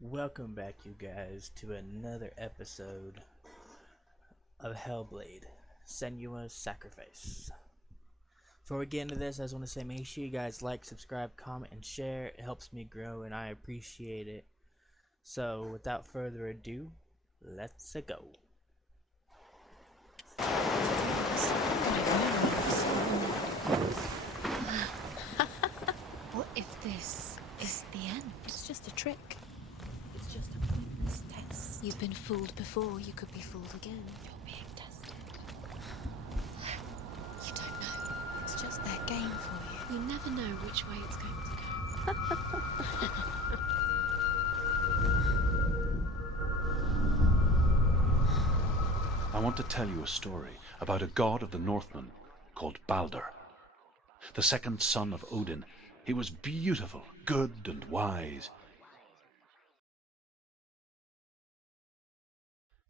Welcome back, you guys, to another episode of Hellblade, Senua's Sacrifice. Before we get into this, I just want to say make sure you guys like, subscribe, comment, and share. It helps me grow, and I appreciate it. So, without further ado, let's go. What if this is the end? It's just a trick. It's just a pointless test. You've been fooled before, you could be fooled again. You're being tested. You don't know. It's just their game for you. You never know which way it's going to go. I want to tell you a story about a god of the Northmen called Balder. The second son of Odin, he was beautiful, good, and wise.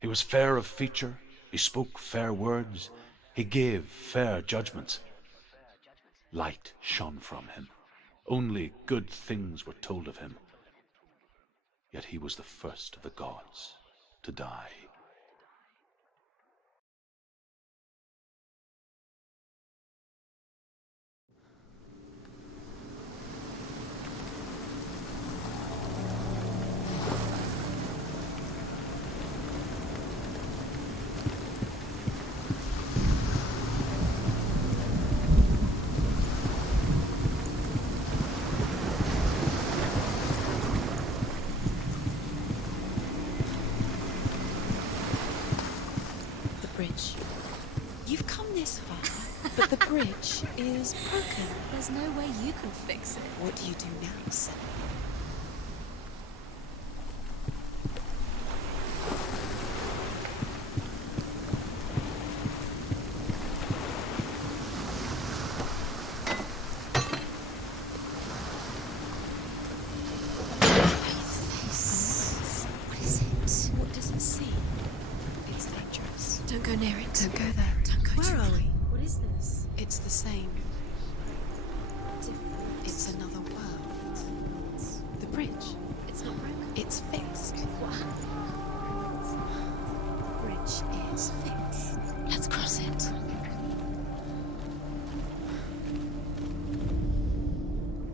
He was fair of feature, he spoke fair words, he gave fair judgments. Light shone from him. Only good things were told of him. Yet he was the first of the gods to die. Bridge. You've come this far, but the bridge is broken. There's no way you can fix it. What do you do now, Sam? What is it? What does it see? It's dangerous. Don't go near it. Don't go there. Don't go. Where are we? What is this? It's the same. Different. It's another world. The bridge. It's not broken. It's fixed. What? The bridge is fixed. Let's cross it.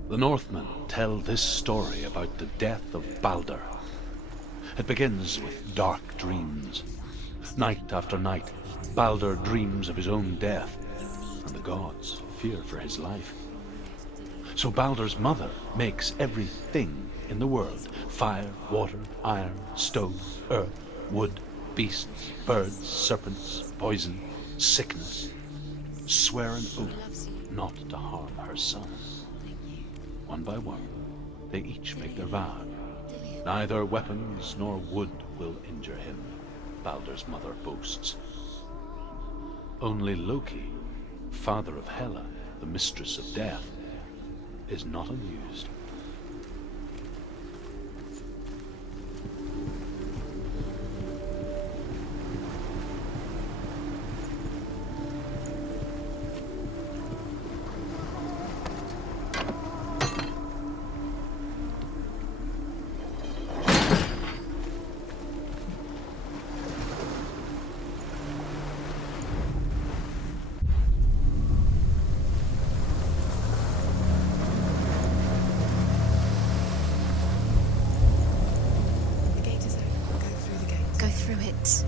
The Northmen tell this story about the death of Balder. It begins with dark dreams. Night after night, Balder dreams of his own death, and the gods fear for his life. So Balder's mother makes everything in the world: fire, water, iron, stone, earth, wood, beasts, birds, serpents, poison, sickness, swear an oath not to harm her son. One by one, they each make their vow. Neither weapons nor wood will injure him, Balder's mother boasts. Only Loki, father of Hela, the mistress of death, is not amused.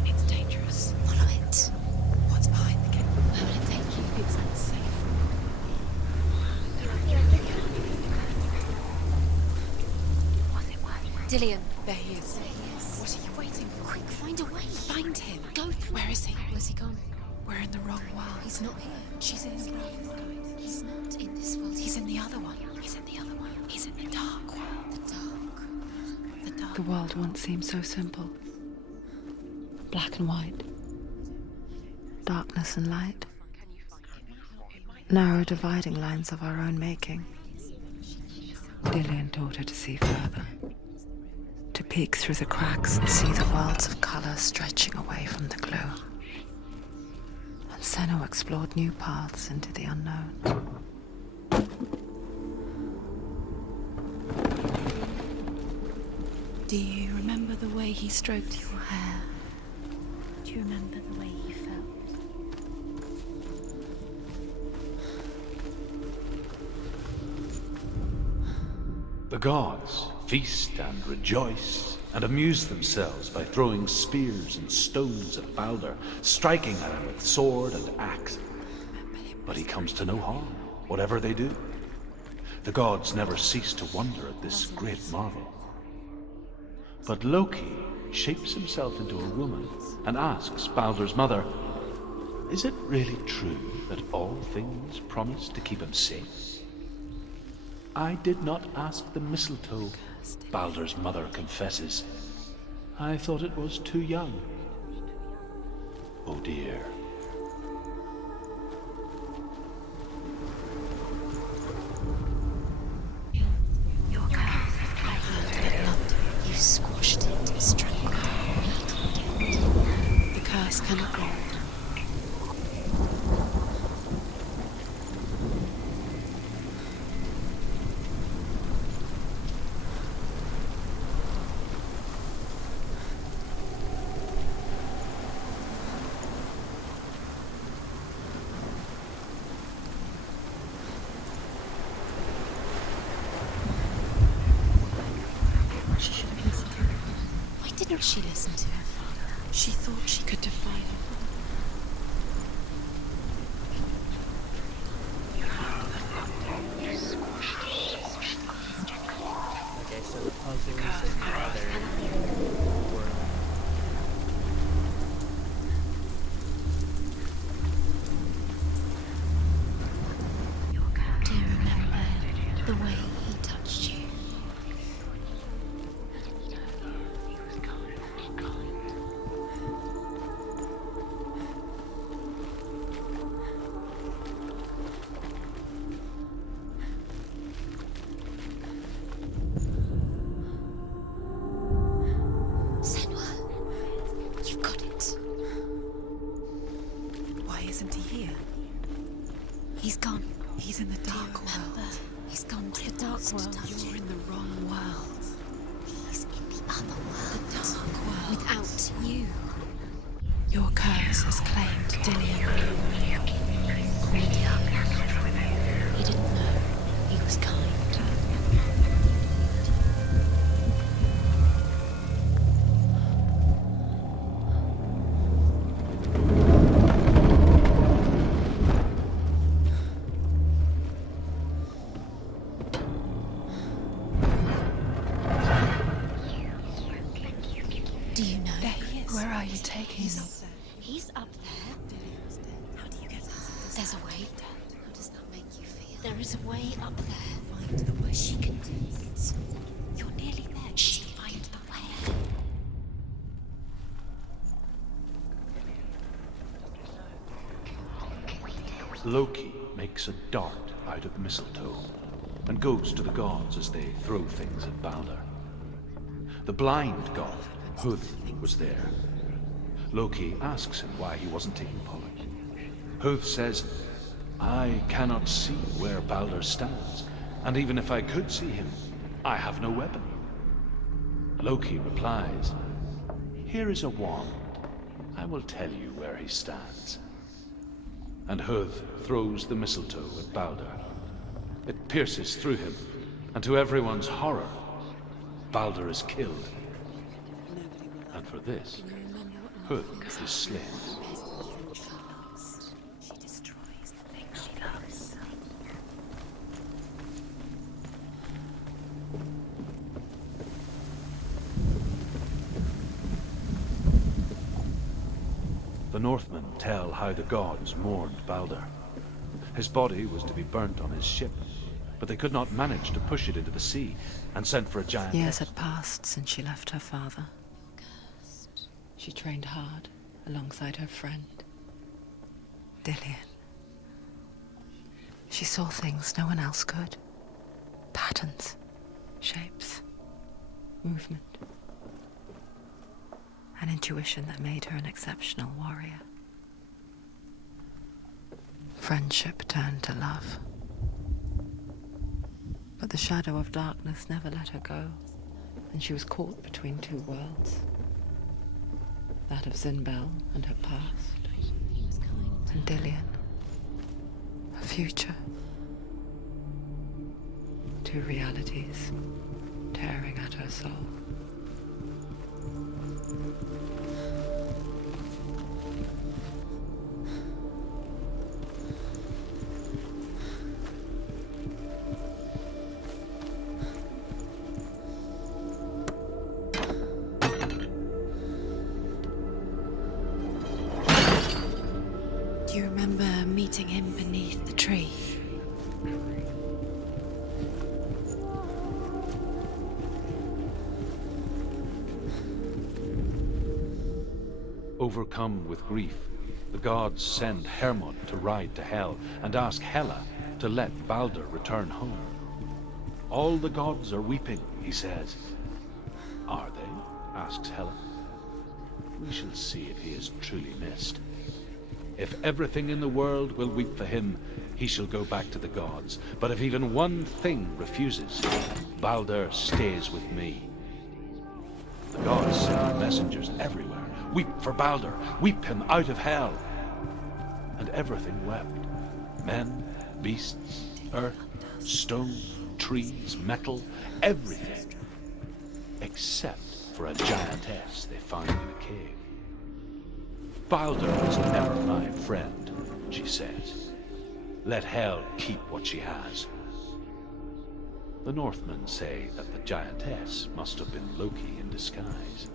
It's dangerous. Follow it. What's behind the gate? Where will it take you? It's unsafe. Was it worth? Dillian, there he is. What are you waiting for? Quick, find a way. Find him. Go through. Where is he? Where's he gone? We're in the wrong world. He's not here. She's in the wrong world. He's not in this world. He's in the other one. He's in the other one. He's in the dark world. The dark. The dark. The world once seemed so simple. Black and white. Darkness and light. Narrow dividing lines of our own making. Dillian taught her to see further. To peek through the cracks and see the worlds of colour stretching away from the glow. And Senua explored new paths into the unknown. Do you remember the way he stroked your hair? Do you remember the way he felt? The gods feast and rejoice and amuse themselves by throwing spears and stones at Balder, striking at him with sword and axe. But he comes to no harm, whatever they do. The gods never cease to wonder at this great marvel. But Loki shapes himself into a woman and asks Balder's mother, is it really true that all things promise to keep him safe? I did not ask the mistletoe, Balder's mother confesses. I thought it was too young. Oh dear. Your curse that loved you. You squashed it, strangled it. The curse cannot hold. Why didn't she listen to her father? She thought she could defy her father. Okay, so the puzzles and the other were... Do you remember the way he touched you? Senua, you've got it. Why isn't he here? He's gone. He's in the dark Remember, world. he's gone to the dark world. You're in the wrong world. He's in the other world. The dark world. Without you. Your curse has claimed Dillian. He didn't know. He was kind. Do you know? There he is. Where are you taking me? He's up there. How do you get us? There's a way. How does that make you feel? There is a way up there. Find the way. She can do it. You're nearly there. She can find the way. Loki makes a dart out of mistletoe and goes to the gods as they throw things at Balder. The blind god, Hud, was there. Loki asks him why he wasn't taking part. Hud says, I cannot see where Balder stands, and even if I could see him, I have no weapon. Loki replies, here is a wand. I will tell you where he stands. And Hud throws the mistletoe at Balder. It pierces through him, and to everyone's horror, Balder is killed. And for this, Hud is slain. She destroys the thing she loves. The Northmen tell how the gods mourned Balder. His body was to be burnt on his ship, but they could not manage to push it into the sea and sent for a giant Years head. had passed since she left her father. She trained hard alongside her friend, Dillian. She saw things no one else could. Patterns, shapes, movement. An intuition that made her an exceptional warrior. Friendship turned to love. But the shadow of darkness never let her go, and she was caught between two worlds. That of Zinbel and her past, and Dillian, her future. Two realities tearing at her soul. Do you remember meeting him beneath the tree? Overcome with grief, the gods send Hermod to ride to Hell and ask Hela to let Balder return home. All the gods are weeping, he says. Are they? Asks Hela. We shall see if he is truly missed. If everything in the world will weep for him, he shall go back to the gods. But if even one thing refuses, Balder stays with me. The gods send messengers everywhere. Weep for Balder, weep him out of Hell. And everything wept. Men, beasts, earth, stone, trees, metal, everything. Except for a giantess they found in a cave. Balder was never my friend, she says. Let Hel keep what she has. The Northmen say that the giantess must have been Loki in disguise.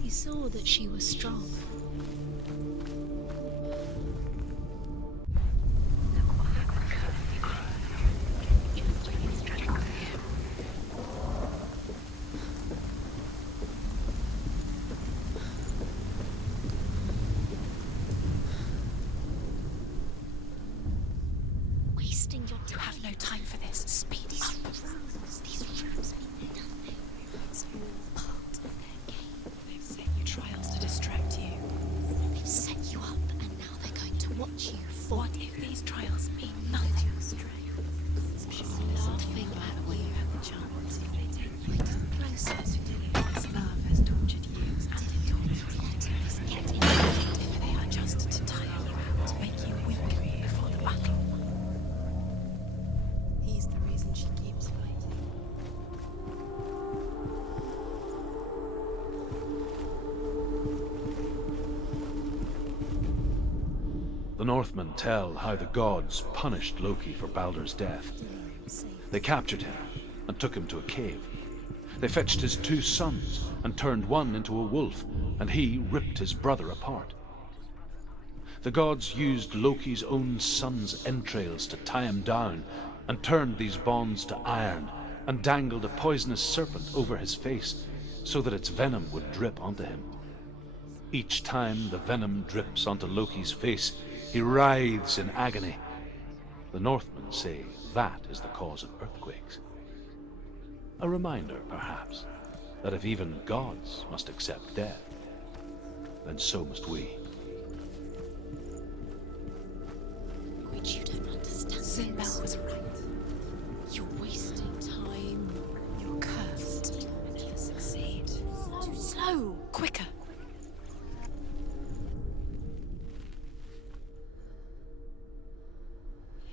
He saw that she was strong. Wasting your time. You have no time for this. Speed up. These rooms mean nothing. It's all part of their game. They've set you trials to distract you. They've set you up, and now they're going to watch you fall. What if these trials mean nothing? Laughing at when you have the chance. Wait closer to Dillian. His love has tortured you. Get in. If they are just to tire you out, to make you weak before the battle. He's the reason she keeps fighting. The Northmen tell how the gods punished Loki for Balder's death. They captured him and took him to a cave. They fetched his two sons and turned one into a wolf, and he ripped his brother apart. The gods used Loki's own son's entrails to tie him down and turned these bonds to iron and dangled a poisonous serpent over his face so that its venom would drip onto him. Each time the venom drips onto Loki's face, he writhes in agony. The Northmen say that is the cause of earthquakes. A reminder, perhaps, that if even gods must accept death, then so must we. Which you don't understand. Zinbel was right. You're wasting time. You're cursed. You'll never succeed. Too slow. Quicker.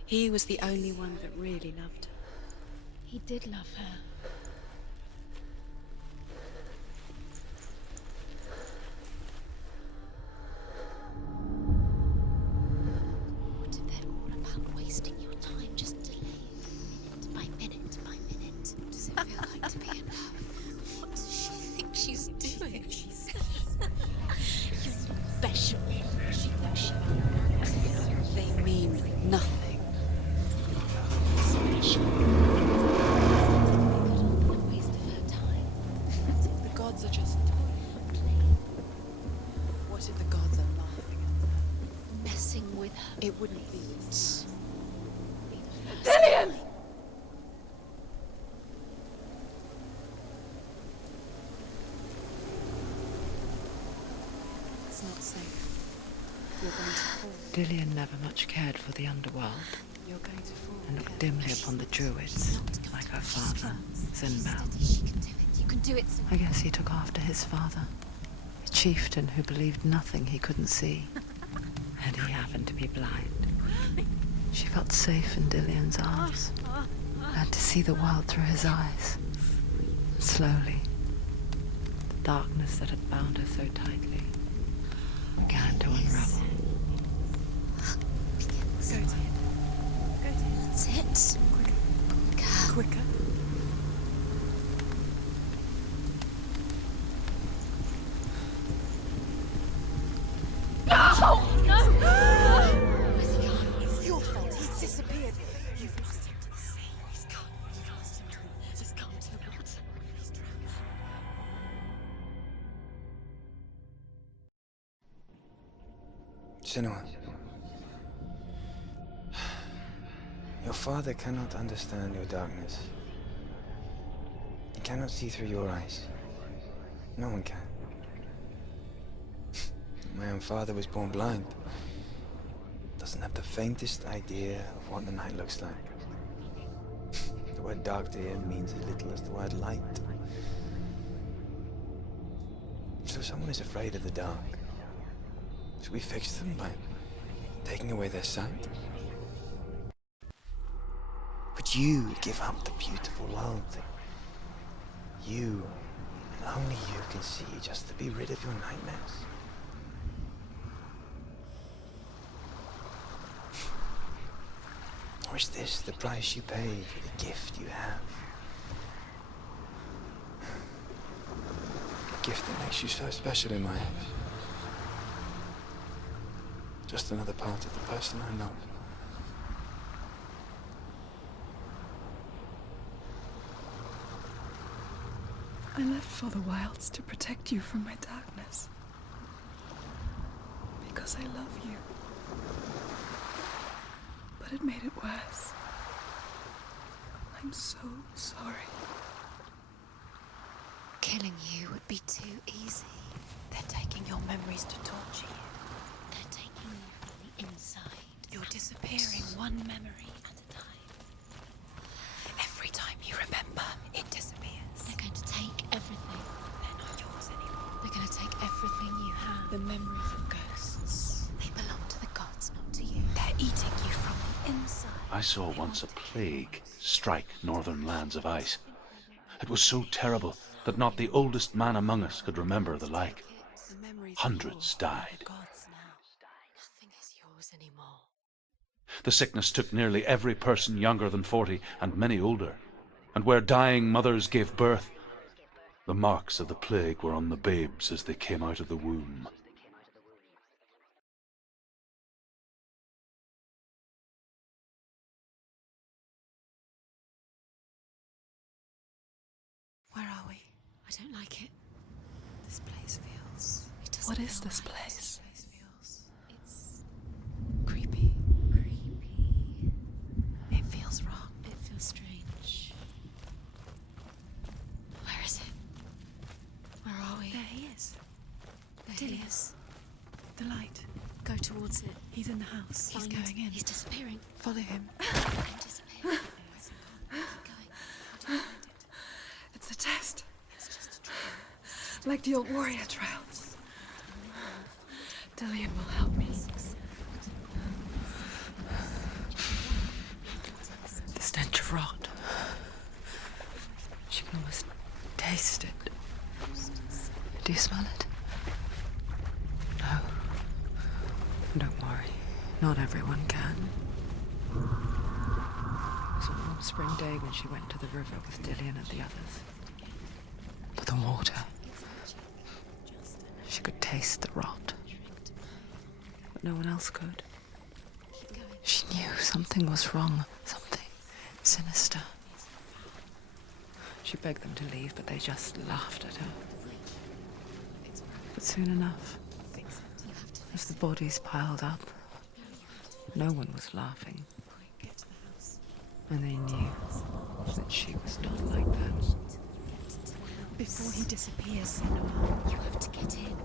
He was the only one that really loved her. He did love her. What if they're all about wasting your time, just delaying minute by minute by minute? Does it feel like to be enough? What does she think she's doing? You're special. She thinks she knows. They mean nothing. The gods are just playing. What if the gods are laughing at her? Messing with her? It wouldn't be. Dillian! It's not safe. You're going to fall. Dillian never much cared for the underworld You're going to fall. and looked dimly upon the druids, like her father, Sinbad. You can do it. You can do it. I guess he took after his father, a chieftain who believed nothing he couldn't see, and he happened to be blind. She felt safe in Dillian's arms, learned to see the world through his eyes. And slowly, the darkness that had bound her so tightly began to unravel. Go to him. Go to him. That's it. Quicker. Quicker. Where's he gone? It's your fault. He's disappeared. You've lost him to the sea. He's gone. You've lost him to the... Just gone to the water. He's drowned. Senua, your father cannot understand your darkness. He cannot see through your eyes. No one can. My own father was born blind. Doesn't have the faintest idea of what the night looks like. The word dark to him means as little as the word light. So someone is afraid of the dark. Should we fix them by taking away their sight? Would you give up the beautiful world that you, and only you, can see just to be rid of your nightmares? Or is this the price you pay for the gift you have? A gift that makes you so special in my eyes. Just another part of the person I love. I left for the wilds to protect you from my darkness. Because I love you. But it made it worse. I'm so sorry. Killing you would be too easy. They're taking your memories to torture you. They're taking you from the inside. You're disappearing one memory at a time. Every time you remember, it disappears. They're going to take everything. They're not yours anymore. They're going to take everything you have. The memories of ghosts. They belong to the gods, not to you. They're eating you from the inside. I saw once a plague strike northern lands of ice. It was so terrible that not the oldest man among us could remember the like. The memories Hundreds of all died. the gods now. Nothing is yours anymore. The sickness took nearly every person younger than 40 and many older. And where dying mothers gave birth, the marks of the plague were on the babes as they came out of the womb. Where are we? I don't like it. This place feels... It doesn't What is feel this right. place? This place feels... It's... creepy. Creepy. It feels wrong. It feels strange. Where is it? Where are we? There he is. There Dillian. he is. The light. Go towards it. He's in the house. He's Find- going in. He's disappearing. Follow him. Disappearing. Where's he gone? Keep going. How do you find it? It's a test. It's just a trial. Like the old warrior trials. Dillian will help me. The stench of rot. She can almost taste it. Do you smell it? No. Don't worry. Not everyone can. It was a warm spring day when she went to the river with Dillian and the others. But the water. She could taste the rot. But no one else could. She knew something was wrong. Something sinister. She begged them to leave, but they just laughed at her. But soon enough, as the bodies piled up, no one was laughing. And they knew that she was not like that. Before he disappears, Senua, You have to get in.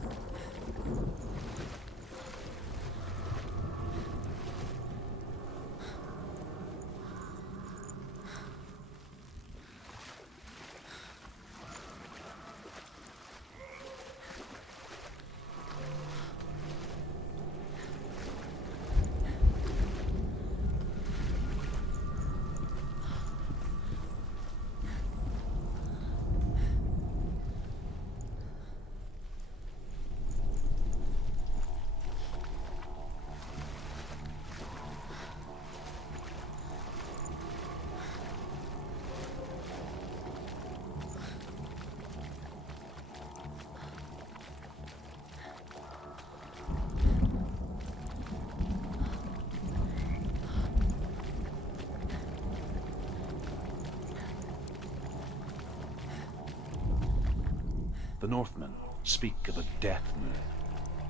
The Northmen speak of a death moon,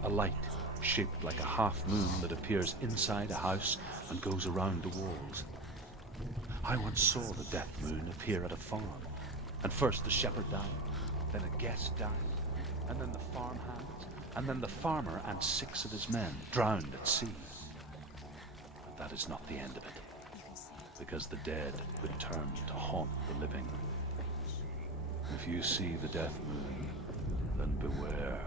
a light shaped like a half moon that appears inside a house and goes around the walls. I once saw the death moon appear at a farm, and first the shepherd died, then a guest died, and then the farmhands, and then the farmer and 6 of his men drowned at sea. But that is not the end of it, because the dead return to haunt the living. If you see the death moon, then beware,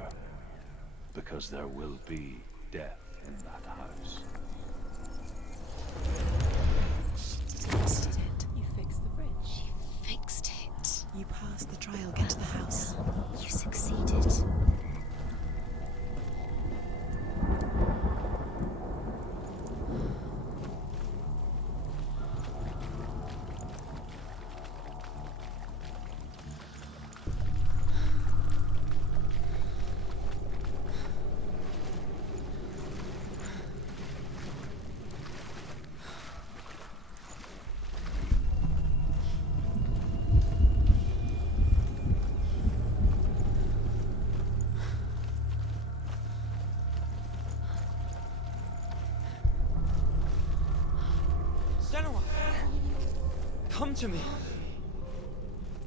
because there will be death in that house. Fixed it. You fixed the bridge. She fixed it. You passed the trial. Get to the house. You succeeded. Senua! Come to me!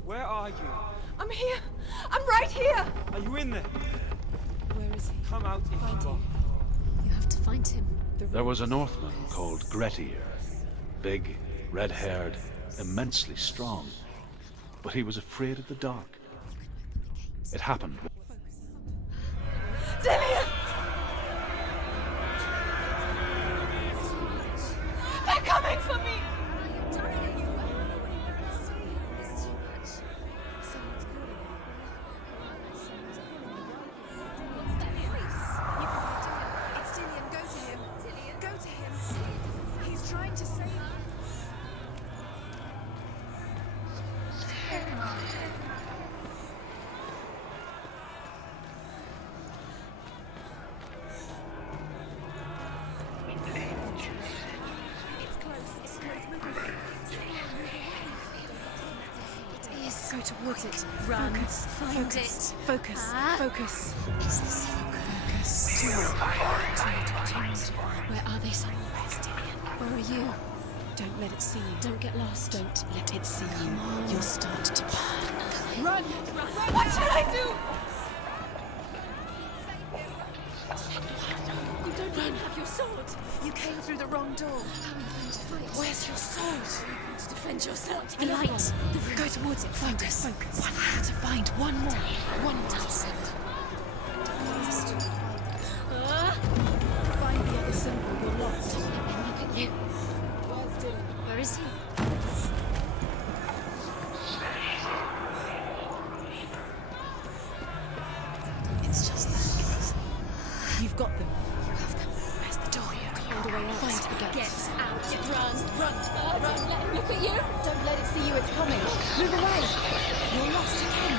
Where are you? I'm here! I'm right here! Are you in there? Where is he? Come out if Find you are. him. You have to find him. There was a Northman called Grettir, big, red-haired, immensely strong, but he was afraid of the dark. It happened. Dillian! They're coming for me! It's Dillian. Go to him. Dillian, go to him. He's trying to save you. It's close. It's close. Move away. It is. Go towards it. Run. Focus. Find Focus. it. Focus. Ah. Focus. Is this focus? Too much. Where are they, son? Where's Dillian? Where are you? Don't let it see you. Don't get lost. Don't let it see you. Come on. You'll start to burn. Run! What should I do? You don't even have your sword. You came through the wrong door. How are you going to fight? Where's your sword? To defend yourself. The Another light. one. The room. Go towards it. Focus. Focus. One more to find. One more. One more. Find the other symbol. You're lost. Look at you. Where's Dillian? Where is he? It's just that. You've got them. You have them. Where's the door? You can find a way out. Find the gate. Get out. Run. Run. Run. Let him look at you. Don't let it see you, it's coming. Move away! You're lost again.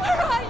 Where are you?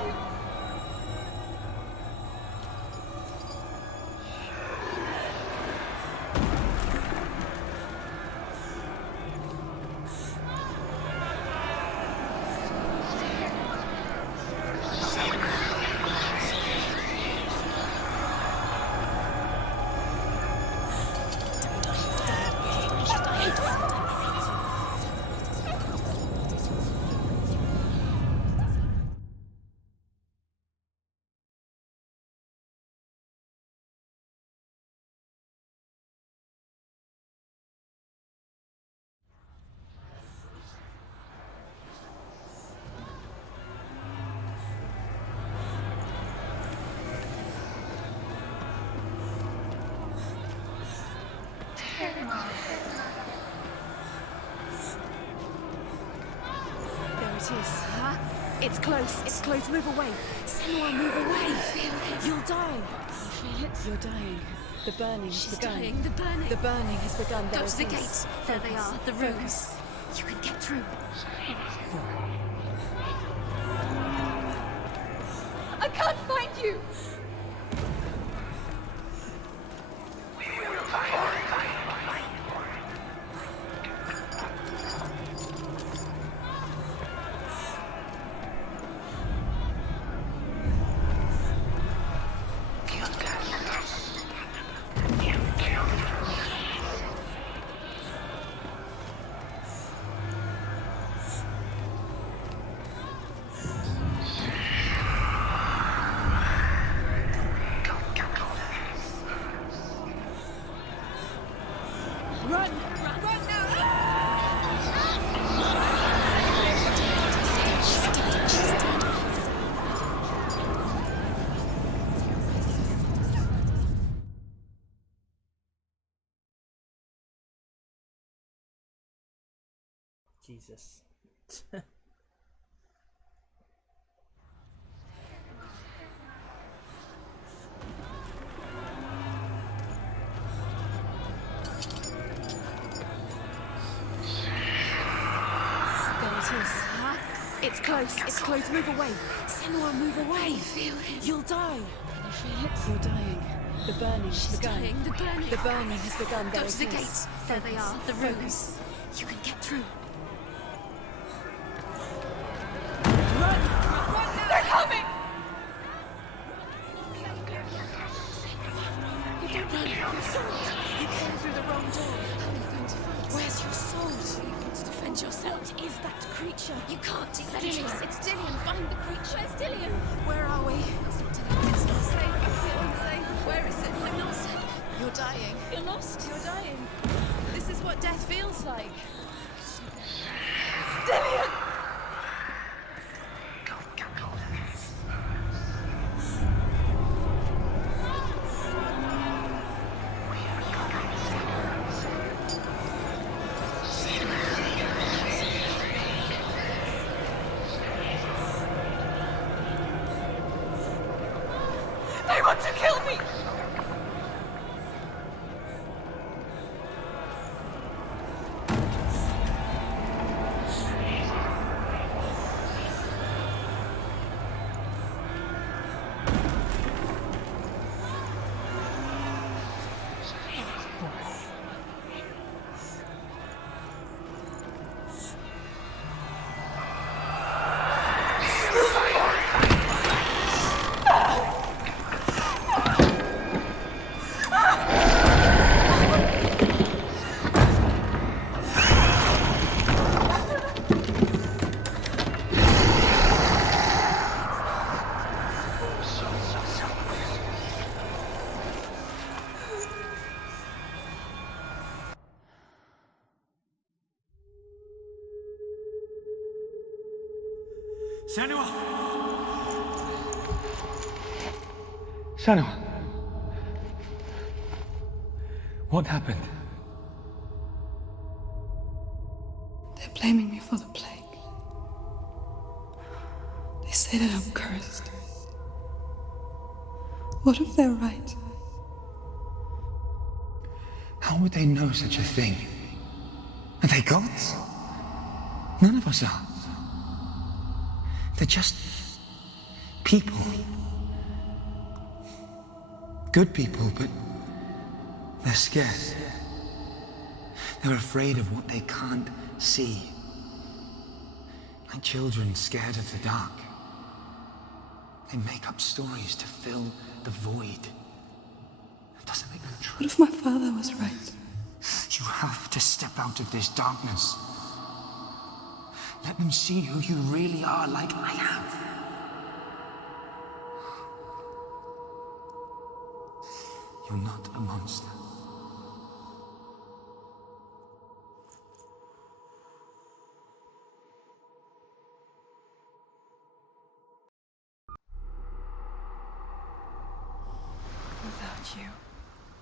There it is. Huh? It's close. It's close. Move away. Senua, move away. You'll die. You feel it? You're dying. The burning has She's begun. dying. The burning. The burning has begun. Go There to the it is. gate. There they are. The rooms. You can get through. I can't find you! Jesus. There it is. Huh? It's close. It's close. Move away. Senua, move away. I feel it. You'll die. You feel it? You're dying. The burning has begun. Dying. The burning. The burning has begun. Go to the gates. There they are. The rooms. You can get through. Run! Run! They're coming! You don't run. Your sword. You came through the wrong door. How are you going to fight? Where's your sword? You're going to defend yourself. What is that creature? You can't defend yourself. It's Dillian. Find the creature. Where's Dillian? Where are we? It's not Dillian. It's not safe. I feel unsafe. Where is it? I'm not safe. You're dying. You're lost. You're dying. This is what death feels like. Dillian! They want to kill me! Senua! Senua! What happened? They're blaming me for the plague. They say that I'm cursed. What if they're right? How would they know such a thing? Are they gods? None of us are. They're just people. Good people, but they're scared. They're afraid of what they can't see. Like children scared of the dark. They make up stories to fill the void. That doesn't make them true. What if my father was right? You have to step out of this darkness. Let them see who you really are, like I have. You're not a monster. Without you,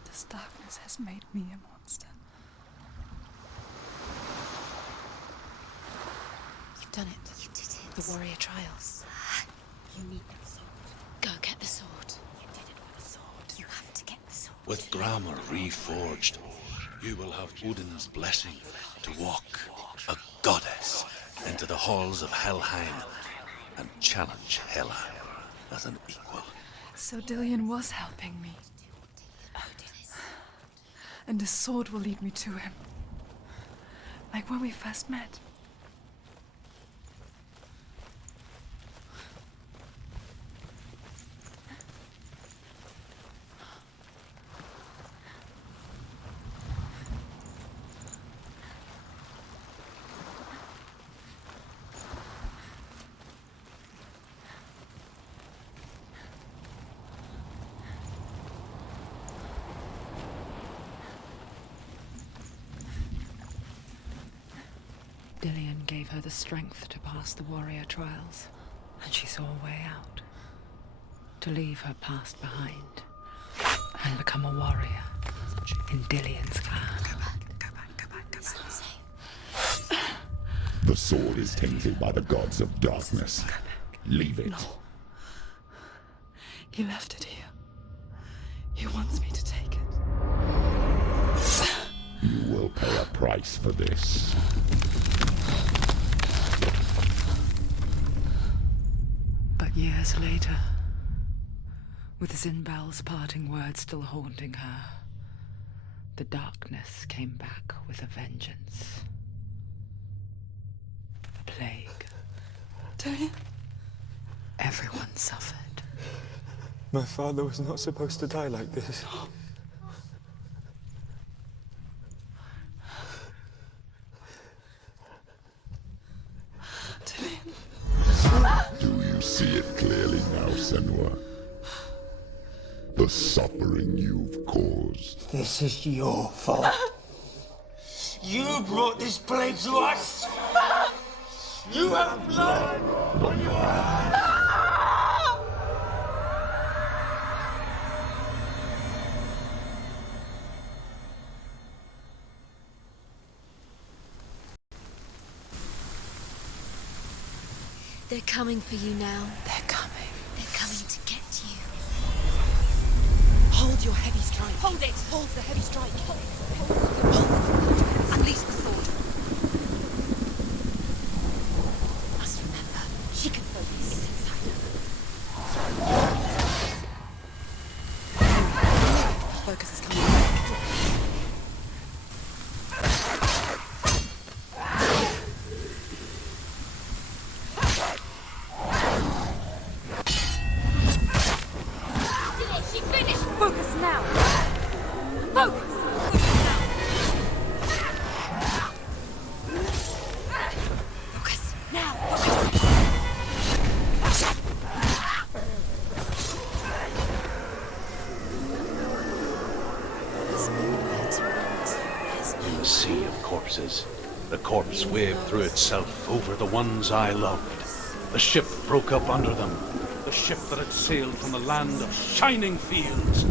this darkness has made me a monster. You've done it. You did it. The warrior trials. You need that sword. Go get the sword. You did it with the sword. You have to get the sword. With grammar reforged, you will have Odin's blessing to walk, a goddess, into the halls of Helheim and challenge Hela as an equal. So Dillian was helping me. And the sword will lead me to him. Like when we first met. Dillian gave her the strength to pass the warrior trials, and she saw a way out. To leave her past behind and become a warrior in Dillian's clan. Go back. It's not safe. The sword is tainted by the gods of darkness. Leave it. No. He left it here. He wants me to take it. You will pay a price for this. But years later, with Zinbel's parting words still haunting her, the darkness came back with a vengeance. The plague. Dillian? Everyone suffered. My father was not supposed to die like this. Do you see it clearly now, Senua? The suffering you've caused. This is your fault. You brought this plague to us. You have blood on your hands. They're coming for you now. They're coming. They're coming to get you. Hold your heavy strike. Hold it! Hold the heavy strike. Hold. Unleash the sword. Must remember, she can focus. It's inside her. Focus is coming back. She finished! Focus now! Focus! Focus now! Focus! There's nowhere to run to. There's In the sea of corpses, the corpse waved through itself over the ones I loved. The ship broke up under them. The ship that had sailed from the land of shining fields.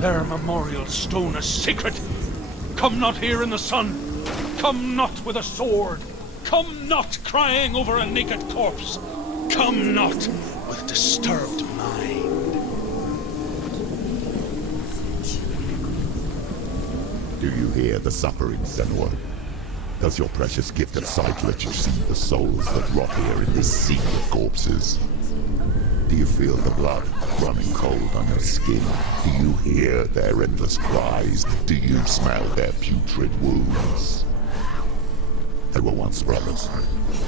Their memorial stone is sacred. Come not here in the sun. Come not with a sword. Come not crying over a naked corpse. Come not with disturbed mind. Do you hear the suffering, Senua? Does your precious gift of sight let you see the souls that rot here in this sea of corpses? Do you feel the blood running cold on your skin? Do you hear their endless cries? Do you smell their putrid wounds? They were once brothers,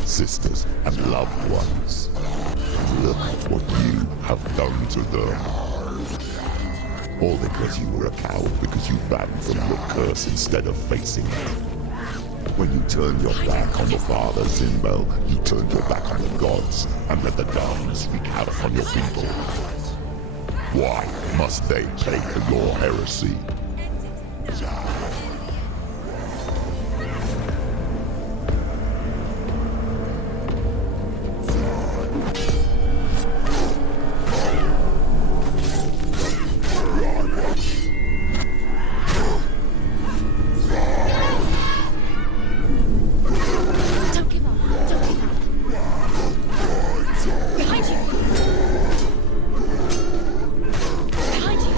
sisters, and loved ones. Look what you have done to them. All because you were a coward, because you ran from your curse instead of facing it. When you turned your back on the father, Zinbel, you turned your back on the gods and let the darkness wreak havoc on your people. Why must they pay for your heresy? Don't give up. Don't give up. Behind you. Behind you.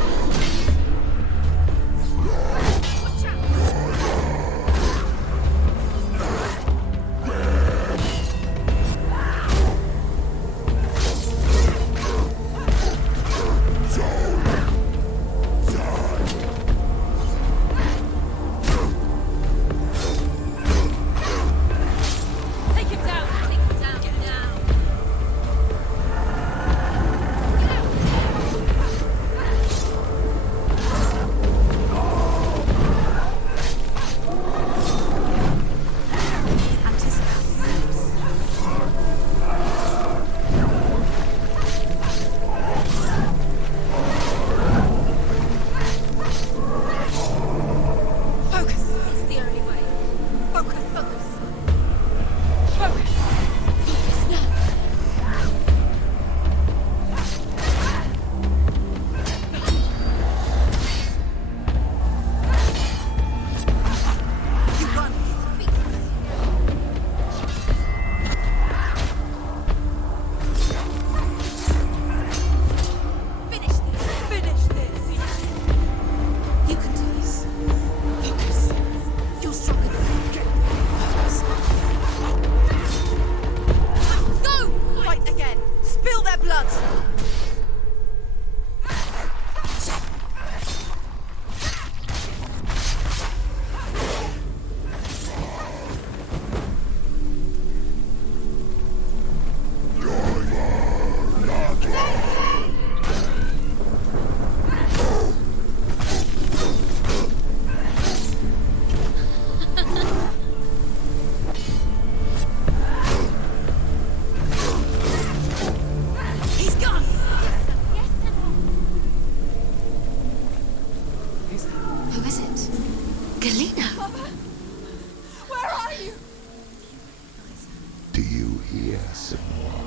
hear, Senua?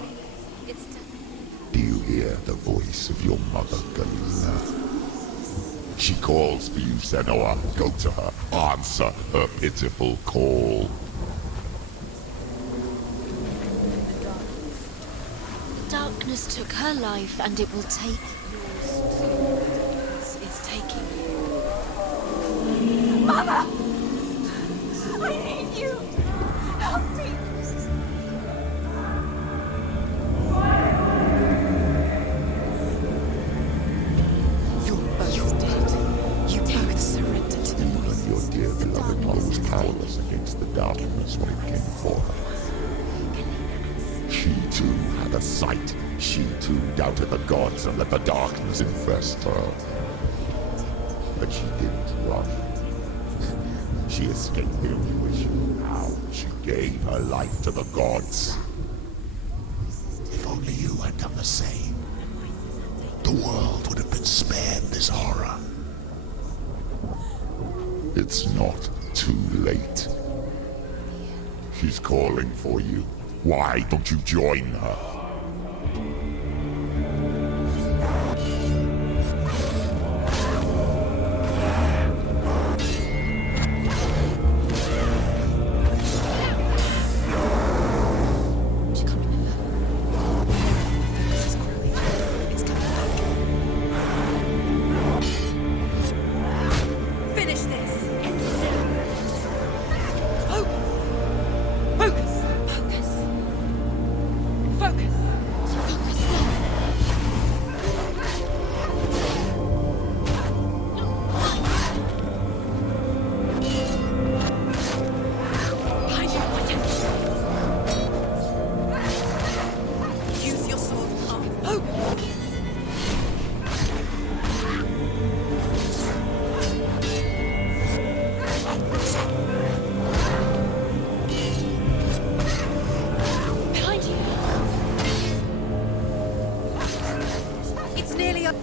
It's Do you hear the voice of your mother, Galina? She calls for you, Senua. Go to her. Answer her pitiful call. darkness took her life, and it will take yours too. It's taking you. Mother! I need you! Help me! You're both dead. You both surrendered to the voices. Your dear beloved mother was powerless against the darkness when it came for her. She too had a sight. She too doubted the gods and let the darkness infest her. But she didn't run. She escaped the intuition. How? She gave her life to the gods. If only you had done the same, the world would have been spared this horror. It's not too late. She's calling for you. Why don't you join her?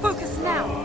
Focus now!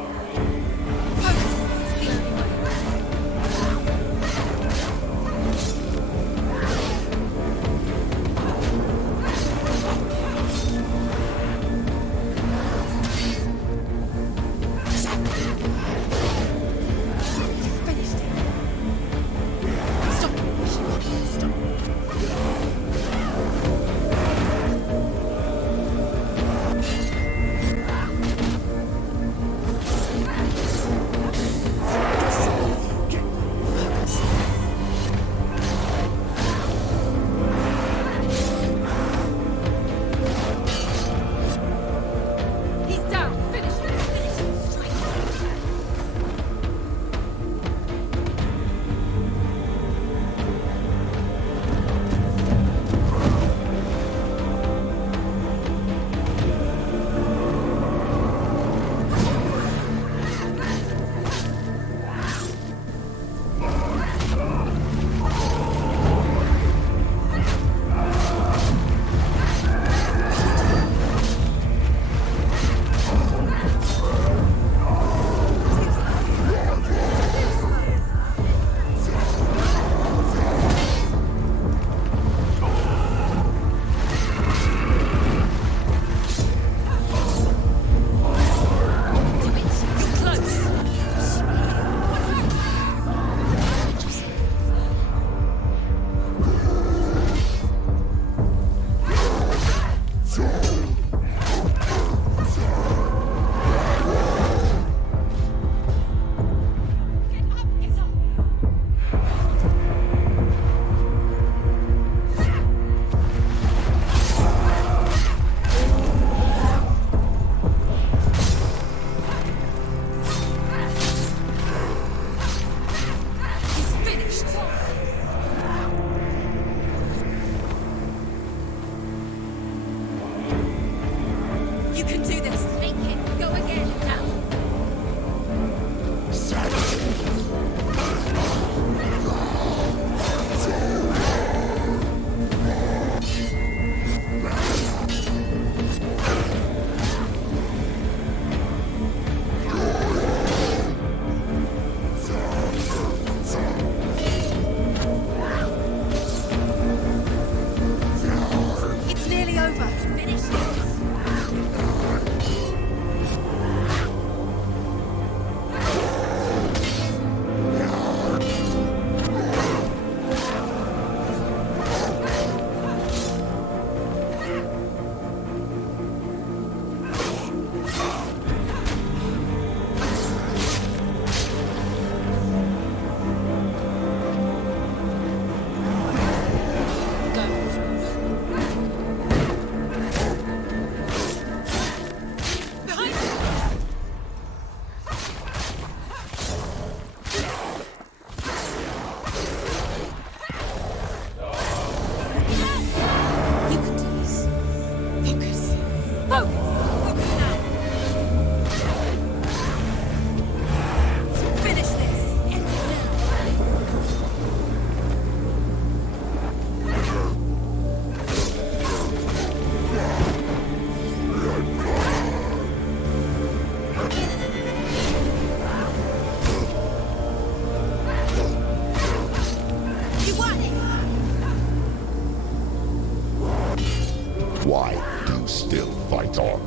Why do you still fight on?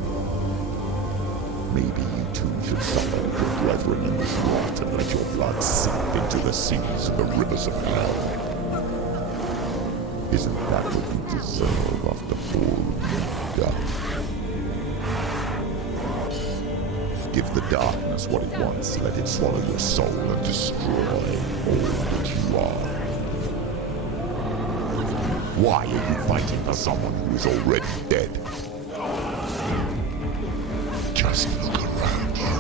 Maybe you too should suffer with your brethren in this rot and let your blood seep into the seas and the rivers of hell. Isn't that what you deserve after all you've done? Give the darkness what it wants, let it swallow your soul and destroy all that you are. Why are you fighting for someone who is already dead? Just look around you.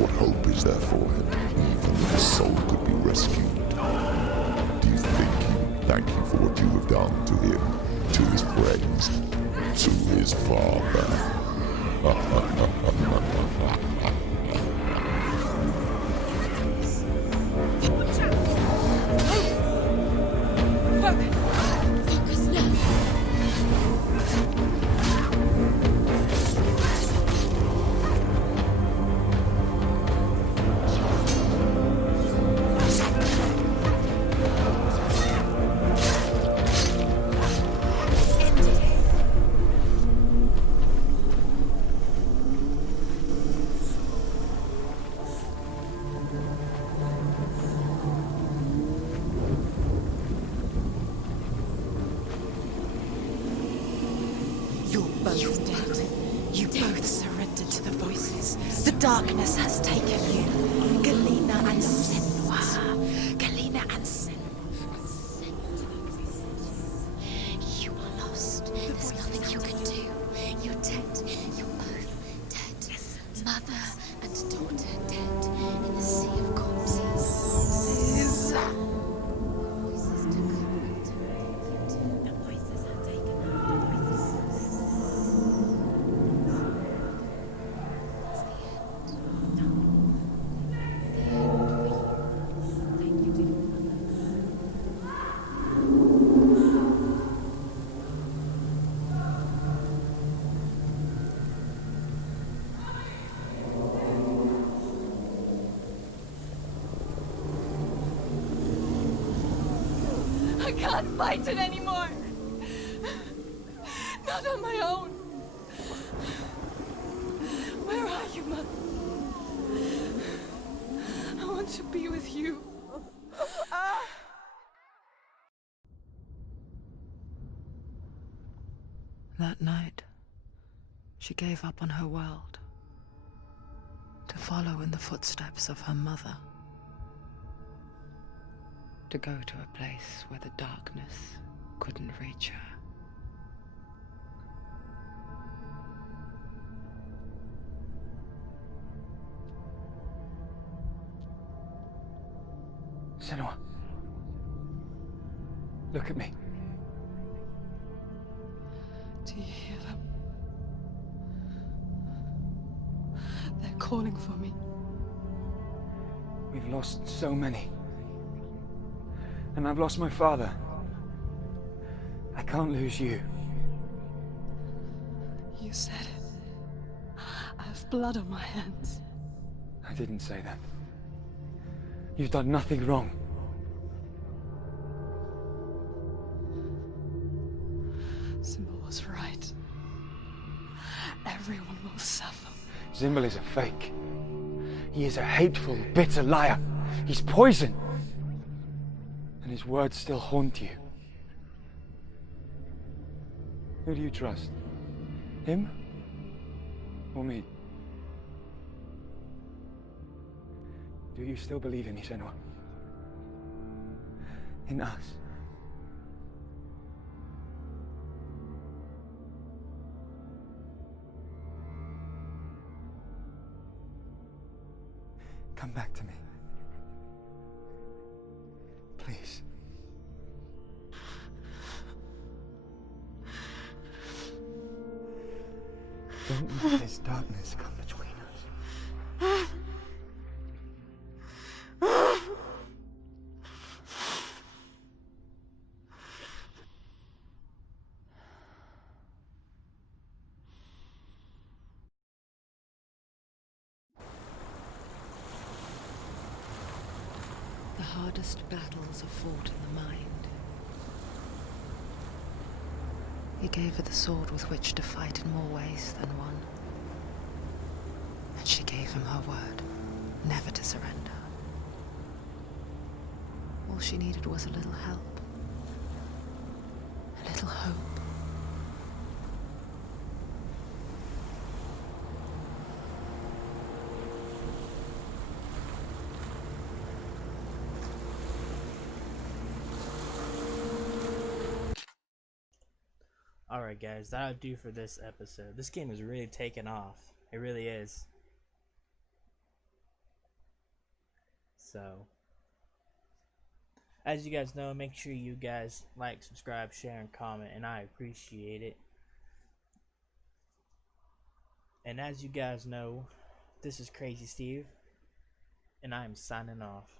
What hope is there for him, even if his soul could be rescued? Do you think he would thank you for what you have done to him, to his friends, to his father? Focus now. You're both dead. You both surrendered to the voices. The darkness has taken you. Galena and senua. Galena and senua. You are lost. There's nothing you can do. You're dead. You're both dead. Mother and daughter dead in the sea of corpses. I can't fight it anymore. Not on my own. Where are you, Mother? I want to be with you. That night, she gave up on her world to follow in the footsteps of her mother, to go to a place where the darkness couldn't reach her. Senua. Look at me. Do you hear them? They're calling for me. We've lost so many. And I've lost my father. I can't lose you. You said it. I have blood on my hands. I didn't say that. You've done nothing wrong. Symbol was right. Everyone will suffer. Zimbel is a fake. He is a hateful, bitter liar. He's poison. And his words still haunt you. Who do you trust? Him? Or me? Do you still believe in me, Senua? In us? Come back to me. Please. Don't let this darkness come between us. hardest battles are fought in the mind. He gave her the sword with which to fight in more ways than one. And she gave him her word, never to surrender. All she needed was a little help, a little hope. Alright guys, that'll do for this episode. This game is really taking off. It really is. So, as you guys know, make sure you guys like, subscribe, share, and comment, and I appreciate it. And as you guys know, this is Crazy Steve, and I am signing off.